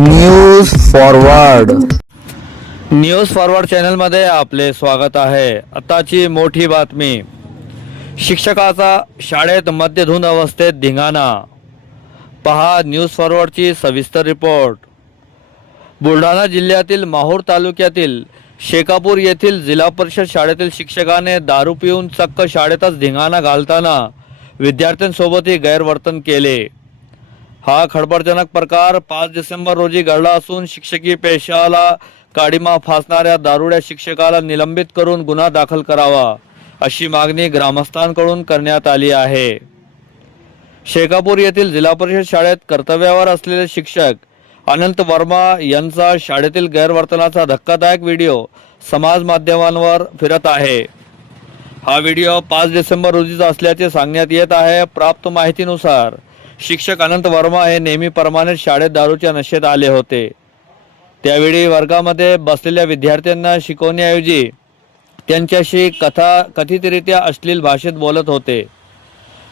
News forward चॅनलमध्ये आपले स्वागत आहे। आताची मोठी बातमी, शिक्षकाचा शाळेत मद्यधुंद अवस्थेत धिंगाणा। पहा न्यूज फॉरवर्डची सविस्तर रिपोर्ट। बुलढाणा जिल्ह्यातील माहूर तालुक्यातील शेकापूर येथील जिल्हा परिषद शाळेतील शिक्षकाने दारू पिऊन चक्क शाळेतच धिंगाणा घालताना विद्यार्थ्यांसोबतही गैरवर्तन केले। हा खळबळजनक प्रकार 5 डिसेंबर रोजी घडला असून शिक्षकी पेशाला काडीमा फासणाऱ्या दारुड्या शिक्षकाला निलंबित करून गुन्हा दाखल करावा अशी मागणी ग्रामस्थांकडून करण्यात आली आहे। शेकापूर येथील जिल्हा परिषद शाळेत कर्तव्यावर असलेले शिक्षक अनंत वर्मा यांचा शाळेतील गैरवर्तनाचा धक्कादायक व्हिडिओ समाज माध्यमांवर फिरत आहे। हा व्हिडिओ 5 डिसेंबर रोजीचा असल्याचे सांगण्यात येत आहे। प्राप्त माहितीनुसार शिक्षक अनंत वर्मा हे नेहमीप्रमाणे शाळेत दारूच्या नशेत आले होते। त्यावेळी वर्गामध्ये बसलेल्या विद्यार्थ्यांना शिकवण्याऐवजी त्यांच्याशी कथितरित्या अश्लील भाषेत बोलत होते।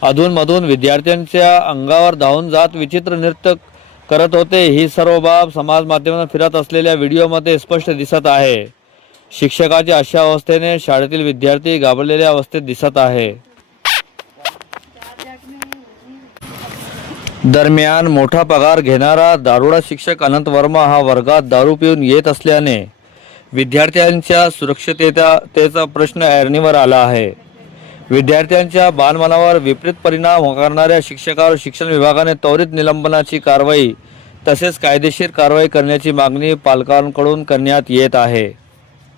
अधूनमधून विद्यार्थ्यांच्या अंगावर धावून जात विचित्र नृत्य करत होते। ही सर्व बाब समाज माध्यमांवर फिरत असलेल्या व्हिडिओमध्ये स्पष्ट दिसत आहे। शिक्षकाच्या अशा अवस्थेने शाळेतील विद्यार्थी घाबरलेल्या अवस्थेत दिसत आहे। दरम्यान मोठा पगार घेणारा दारुडा शिक्षक अनंत वर्मा हा वर्गात दारू पिऊन येत असल्याने विद्यार्थ्यांच्या सुरक्षिततेचा प्रश्न ऐरणीवर आला आहे। विद्यार्थ्यांच्या बालमनावर विपरीत परिणाम करणाऱ्या शिक्षकावर शिक्षण विभागाने त्वरित निलंबनाची कारवाई तसेच कायदेशीर कारवाई करण्याची मागणी पालकांकडून करण्यात येत आहे।